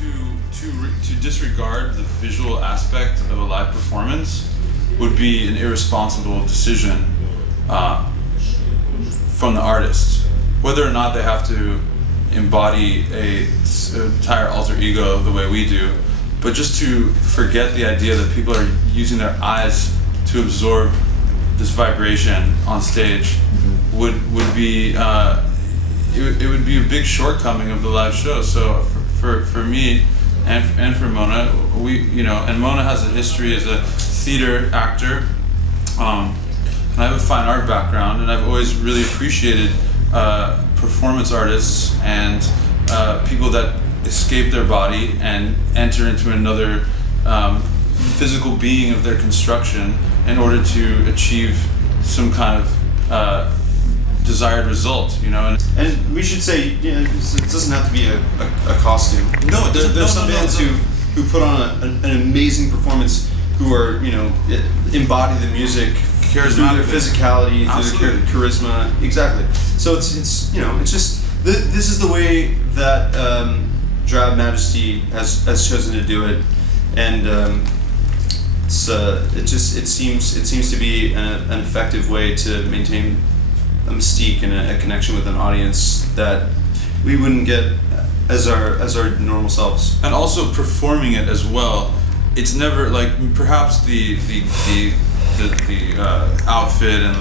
to disregard the visual aspect of a live performance would be an irresponsible decision from the artist. Whether or not they have to embody an entire alter ego the way we do, but just to forget the idea that people are using their eyes to absorb this vibration on stage would be it would be a big shortcoming of the live show. So for me and for Mona, and Mona has a history as a theater actor, and I have a fine art background, and I've always really appreciated performance artists and people that escape their body and enter into another physical being of their construction in order to achieve some kind of desired result, And we should say, it doesn't have to be a costume. No, there's some bands who put on an amazing performance, who are embody the music through their physicality, through their charisma. Exactly. So it's just this is the way that Drab Majesty has chosen to do it, and it seems to be an effective way to maintain a mystique and a connection with an audience that we wouldn't get as our normal selves. And also performing it as well. It's never like, perhaps the outfit and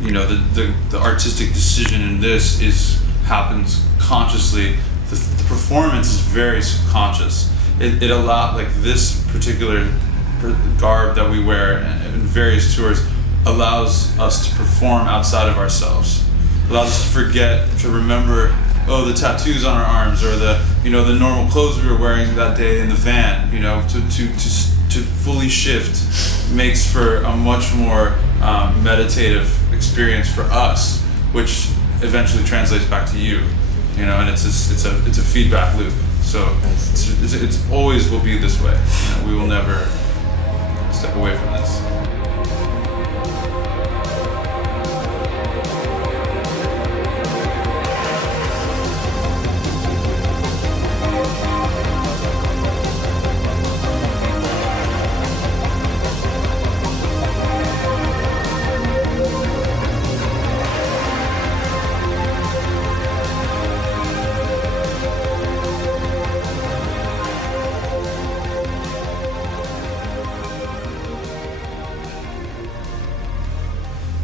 the artistic decision in this happens consciously. The performance is very subconscious. It allowed, like, this particular garb that we wear in various tours allows us to perform outside of ourselves. Allows us to forget, to remember, the tattoos on our arms, or the normal clothes we were wearing that day in the van. To fully shift makes for a much more meditative experience for us, which eventually translates back to you. And it's a feedback loop. So it's always will be this way. We will never step away from this.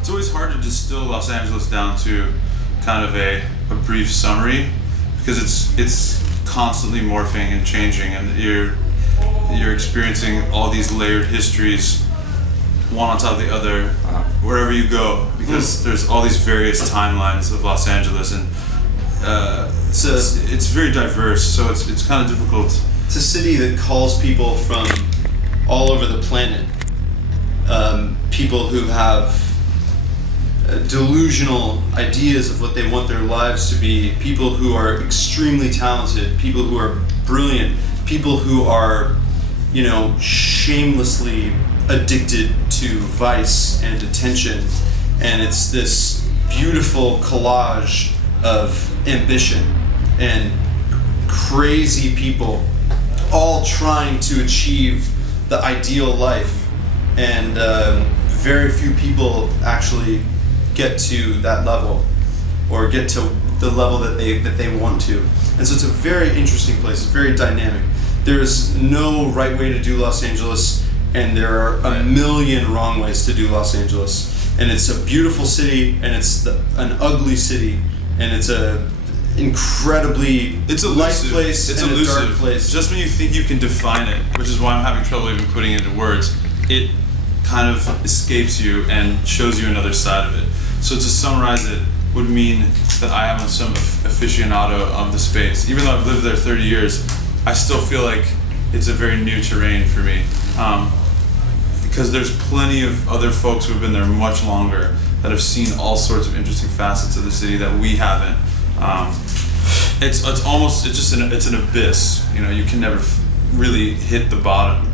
It's always hard to distill Los Angeles down to kind of a brief summary, because it's constantly morphing and changing, and you're experiencing all these layered histories, one on top of the other, wherever you go, because there's all these various timelines of Los Angeles, and it's very diverse. So it's kind of difficult. It's a city that calls people from all over the planet. People who have delusional ideas of what they want their lives to be, people who are extremely talented, people who are brilliant, people who are, shamelessly addicted to vice and attention. And it's this beautiful collage of ambition and crazy people all trying to achieve the ideal life, and very few people actually get to that level, or get to the level that they want to. And so it's a very interesting place. It's very dynamic. There's no right way to do Los Angeles, and there are a million wrong ways to do Los Angeles. And it's a beautiful city, and it's an ugly city, and it's a incredibly light place and a dark place. Just when you think you can define it, which is why I'm having trouble even putting it into words, it kind of escapes you and shows you another side of it. So to summarize it would mean that I am some aficionado of the space. Even though I've lived there 30 years, I still feel like it's a very new terrain for me. Because there's plenty of other folks who have been there much longer that have seen all sorts of interesting facets of the city that we haven't. It's an abyss. You can never really hit the bottom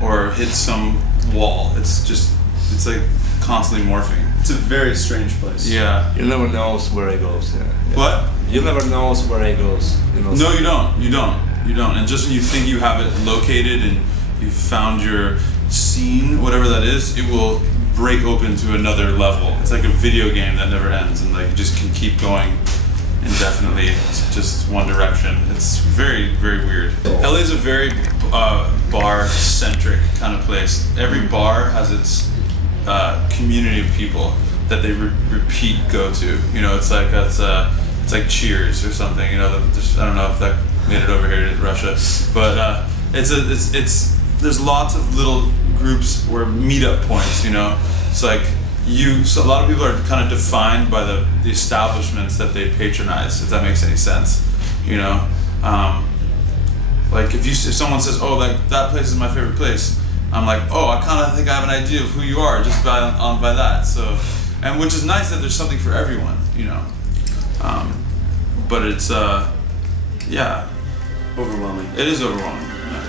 or hit some wall. It's like constantly morphing. It's a very strange place. Yeah. You never know where it goes. Yeah. What? You never know where it goes. No, you don't. You don't. You don't. And just when you think you have it located and you've found your scene, whatever that is, it will break open to another level. It's like a video game that never ends, and like you just can keep going indefinitely. It's just one direction. It's very, very weird. LA is a very bar-centric kind of place. Every bar has its community of people that they repeat go to. You know, it's like Cheers or something. You know, I don't know if that made it over here to Russia, but it's there's lots of little groups or meetup points. You know, it's like so a lot of people are kind of defined by the establishments that they patronize, if that makes any sense. You know, like if someone says, oh, like that place is my favorite place, I'm like, oh, I kind of think I have an idea of who you are just by that. So, and which is nice that there's something for everyone, you know. But it's yeah, Overwhelming. it is overwhelming. Yeah.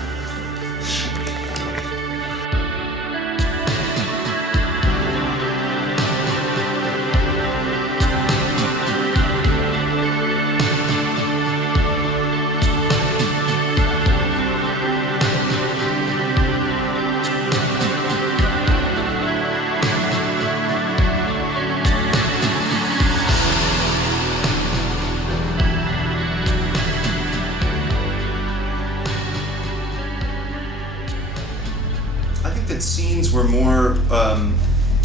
Scenes were more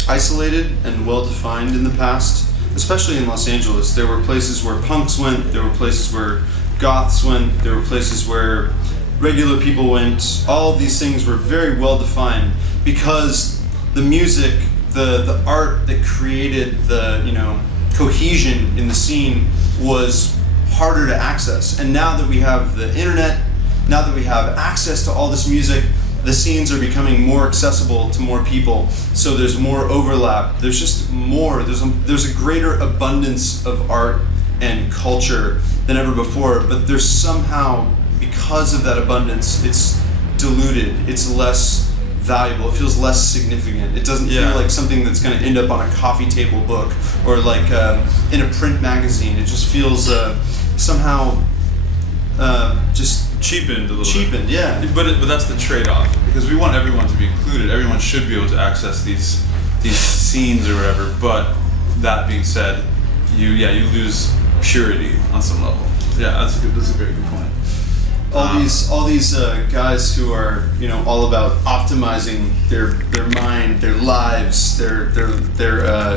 isolated and well defined in the past, especially in Los Angeles. There were places where punks went, there were places where goths went, there were places where regular people went. All of these things were very well defined because the music, the art that created the, you know, cohesion in the scene was harder to access. And now that we have the internet, now that we have access to all this music, the scenes are becoming more accessible to more people, so there's more overlap. There's just more. There's a greater abundance of art and culture than ever before. But there's somehow, because of that abundance, it's diluted. It's less valuable. It feels less significant. It doesn't feel like something that's going to end up on a coffee table book or like in a print magazine. It just feels somehow just Cheapened a little cheapened, bit. Yeah. But that's the trade-off, because we want everyone to be included. Everyone should be able to access these scenes or whatever. But that being said, you lose purity on some level. Yeah, that's a very good point. All these guys who are, you know, all about optimizing their mind, their lives, their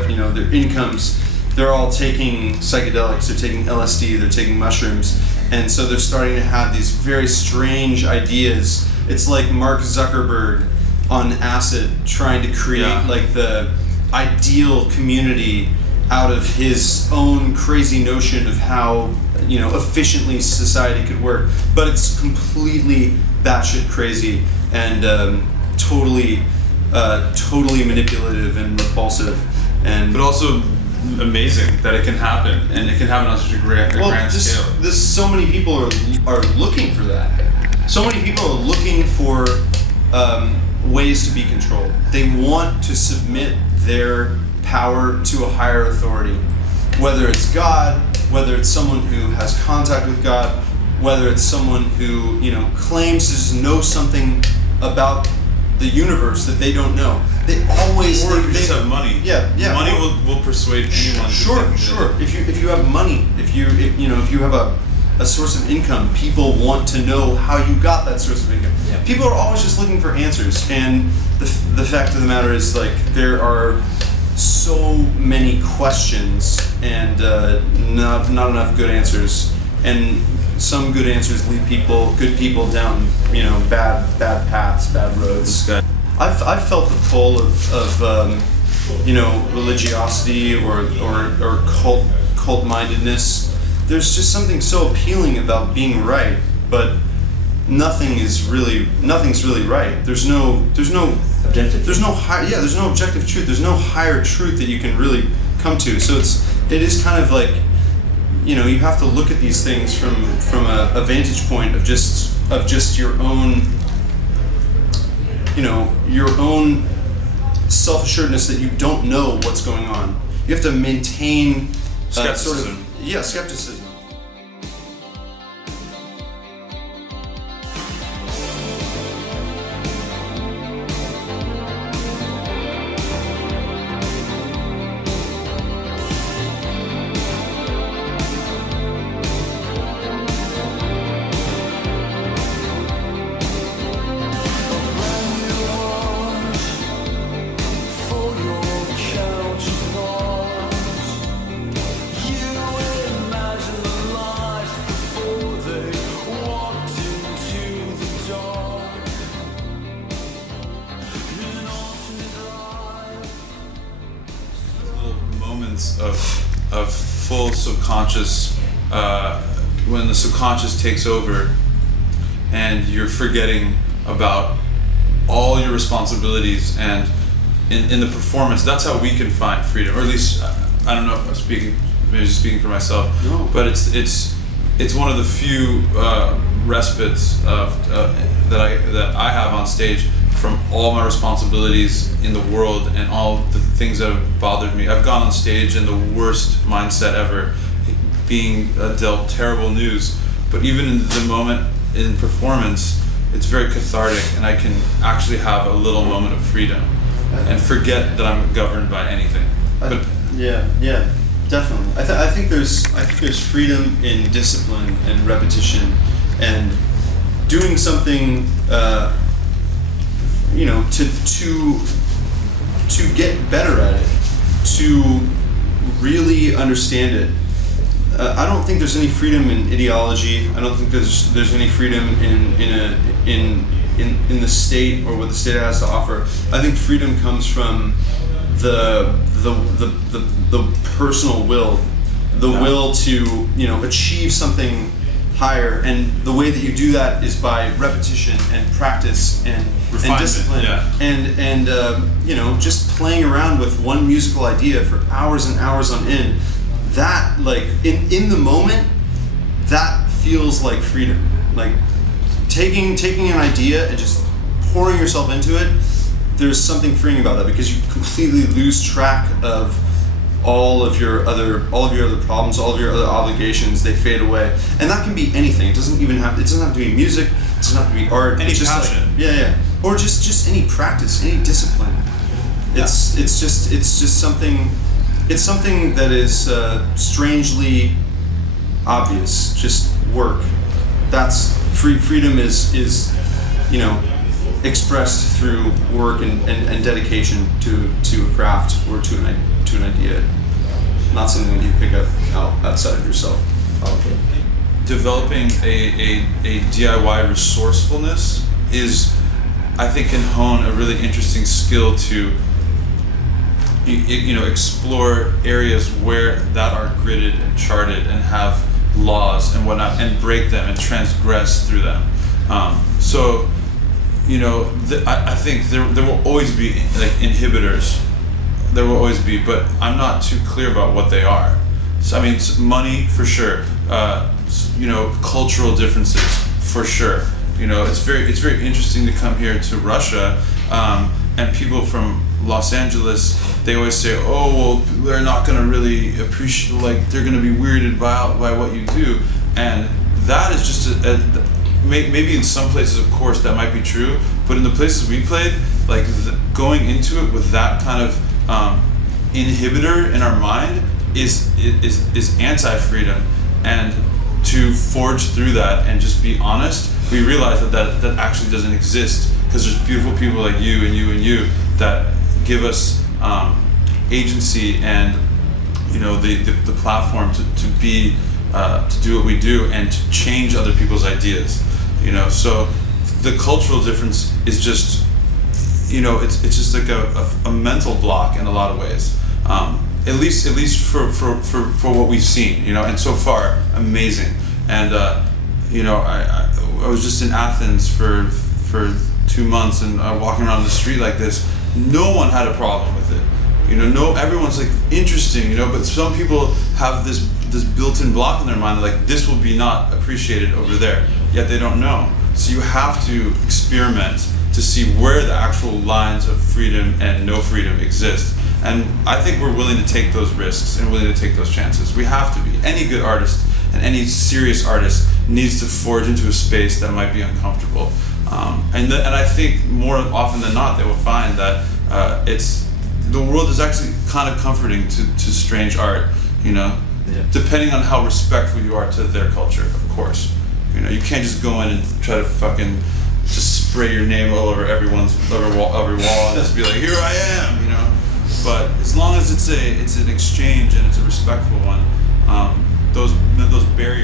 you know, their incomes. They're all taking psychedelics. They're taking LSD. They're taking mushrooms. And so they're starting to have these very strange ideas. It's like Mark Zuckerberg on acid trying to create like the ideal community out of his own crazy notion of how, you know, efficiently society could work. But it's completely batshit crazy and totally manipulative and repulsive. But also amazing that it can happen, and it can happen on such a grand scale. So many people are looking for that. So many people are looking for ways to be controlled. They want to submit their power to a higher authority, whether it's God, whether it's someone who has contact with God, whether it's someone who, you know, claims to just know something about the universe that they don't know. They always or if you just have money. Yeah. Money will persuade anyone. Sure. If you have money, if you have a source of income, people want to know how you got that source of income. Yeah. People are always just looking for answers, and the fact of the matter is, like, there are so many questions and not enough good answers, and some good answers lead good people down, you know, bad paths, bad roads. I've felt the pull of you know, religiosity or cult mindedness. There's just something so appealing about being right, but nothing's really right. There's no objective. There's no objective truth. There's no higher truth that you can really come to. So it is kind of like, you know, you have to look at these things from a vantage point of just your own, you know, your own self-assuredness that you don't know what's going on. You have to maintain skepticism. Skepticism. subconscious takes over, and you're forgetting about all your responsibilities, and in the performance, that's how we can find freedom, or at least I don't know if I'm speaking for myself, no. But it's one of the few respites that I have on stage from all my responsibilities in the world and all the things that have bothered me. I've gone on stage in the worst mindset ever, being dealt terrible news, but even in the moment in performance, it's very cathartic, and I can actually have a little moment of freedom and forget that I'm governed by anything. But yeah, definitely. I think there's freedom in discipline and repetition, and doing something, to get better at it, to really understand it. I don't think there's any freedom in ideology. I don't think there's any freedom in the state or what the state has to offer. I think freedom comes from the personal will, will to achieve something higher, and the way that you do that is by repetition and practice and discipline, and just playing around with one musical idea for hours and hours on end. That, like, in the moment, that feels like freedom. Like taking an idea and just pouring yourself into it. There's something freeing about that, because you completely lose track of all of your other problems, all of your other obligations. They fade away, and that can be anything. It doesn't have to be music. It doesn't have to be art. Any it's just passion. Or just any practice, any discipline. It's just something. It's something that is strangely obvious. Just work. That's freedom is expressed through work and dedication to a craft or to an idea. Not something that you pick up outside of yourself, probably. Developing a DIY resourcefulness is, I think, can hone a really interesting skill to explore areas where that are gridded and charted and have laws and whatnot, and break them and transgress through them. I think there will always be like inhibitors. There will always be, but I'm not too clear about what they are. So I mean, money for sure. Cultural differences for sure. It's very interesting to come here to Russia, and people from Los Angeles, they always say, oh, well, they're not going to really appreciate, like, they're going to be weirded by what you do. And that is just maybe in some places, of course, that might be true, but in the places we played, like, going into it with that kind of inhibitor in our mind is anti-freedom. And to forge through that and just be honest, we realize that actually doesn't exist, because there's beautiful people like you and you and you that give us agency and the platform to be to do what we do and to change other people's ideas. So the cultural difference is just it's just like a mental block in a lot of ways. At least for what we've seen, and so far amazing. And I was just in Athens for 2 months, and walking around the street like this. No one had a problem with it. Everyone's like interesting, but some people have this built-in block in their mind, like this will be not appreciated over there, yet they don't know. So you have to experiment to see where the actual lines of freedom and no freedom exist. And I think we're willing to take those risks and willing to take those chances. We have to be. Any good artist and any serious artist needs to forge into a space that might be uncomfortable. And I think more often than not, they will find that the world is actually kind of comforting to strange art, depending on how respectful you are to their culture, of course. You can't just go in and try to fucking just spray your name all over every wall and just be like, here I am, But as long as it's an exchange and it's a respectful one, those barriers